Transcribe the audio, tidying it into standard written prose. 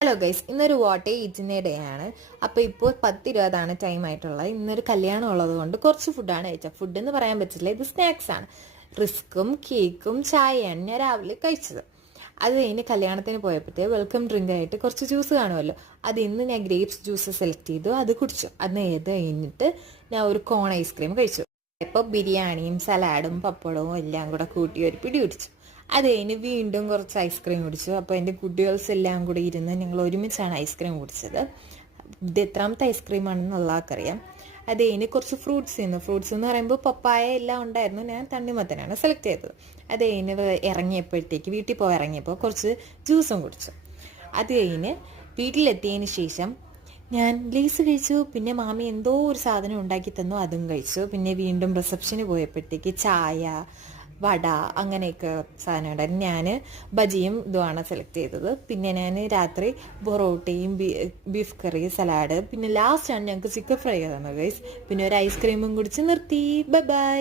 Hello guys, ഇന്നൊരു what ഈറ്റിൻ്റെ day ആണ്. അപ്പോൾ ഇപ്പോൾ 10:20 ടൈം ആയിട്ടുള്ളത്. ഇന്നൊരു കല്യാണം ഉള്ളത് കൊണ്ട് കുറച്ച് ഫുഡാണ് കഴിച്ചത്. ഫുഡ് എന്ന് പറയാൻ പറ്റില്ല, ഇത് സ്നാക്സ് ആണ്. റിസ്ക്കും കേക്കും ചായയാണ് ഞാൻ രാവിലെ കഴിച്ചത്. അത് കഴിഞ്ഞ് കല്യാണത്തിന് പോയപ്പോഴത്തേ വെൽക്കം ഡ്രിങ്ക് ആയിട്ട് കുറച്ച് ജ്യൂസ് കാണുമല്ലോ, അത് ഇന്ന് ഞാൻ ഗ്രേപ്സ് ജ്യൂസ് സെലക്ട് ചെയ്തു, അത് കുടിച്ചു. അത് കഴിഞ്ഞിട്ട് ഞാൻ ഒരു കോൺ ഐസ്ക്രീം കഴിച്ചു. ഇപ്പോൾ ബിരിയാണിയും സലാഡും പപ്പടവും എല്ലാം കൂടെ കൂട്ടി ഒരു പിടി കുടിച്ചു. അത് കഴിഞ്ഞ് വീണ്ടും കുറച്ച് ഐസ്ക്രീം കുടിച്ചു. അപ്പോൾ എൻ്റെ കുട്ടികൾസ് എല്ലാം കൂടി ഇരുന്ന് ഞങ്ങൾ ഒരുമിച്ചാണ് ഐസ്ക്രീം കുടിച്ചത്. ഇത് എത്രാമത്തെ ഐസ്ക്രീമാണെന്ന് അള്ളാഹ്ക്കറിയാം. അത് കഴിഞ്ഞ് കുറച്ച് ഫ്രൂട്ട്സ് എന്ന് പറയുമ്പോൾ പപ്പായ എല്ലാം ഉണ്ടായിരുന്നു, ഞാൻ തണ്ണിമത്തനാണ് സെലക്ട് ചെയ്തത്. അത് കഴിഞ്ഞ് വീട്ടിൽ പോയി ഇറങ്ങിയപ്പോൾ കുറച്ച് ജ്യൂസും കുടിച്ചു. അത് കഴിഞ്ഞ് വീട്ടിലെത്തിയതിന് ശേഷം ഞാൻ ലേസ് കഴിച്ചു. പിന്നെ മാമി എന്തോ ഒരു സാധനം ഉണ്ടാക്കി തന്നു, അതും കഴിച്ചു. പിന്നെ വീണ്ടും റിസപ്ഷന് പോയപ്പോഴത്തേക്ക് ചായ, വട, അങ്ങനെയൊക്കെ സാധനം ഉണ്ടായിരുന്നു. ഞാൻ ബജിയും ഇതുമാണ് സെലക്ട് ചെയ്തത്. പിന്നെ ഞാൻ രാത്രി പൊറോട്ടയും ബീഫ് കറി, സലാഡ്, പിന്നെ ലാസ്റ്റാണ് ഞങ്ങൾക്ക് ചിക്കൻ ഫ്രൈ തന്നത് ഗൈസ്. പിന്നെ ഒരു ഐസ്ക്രീമും കുടിച്ച് നിർത്തി. Bye bye.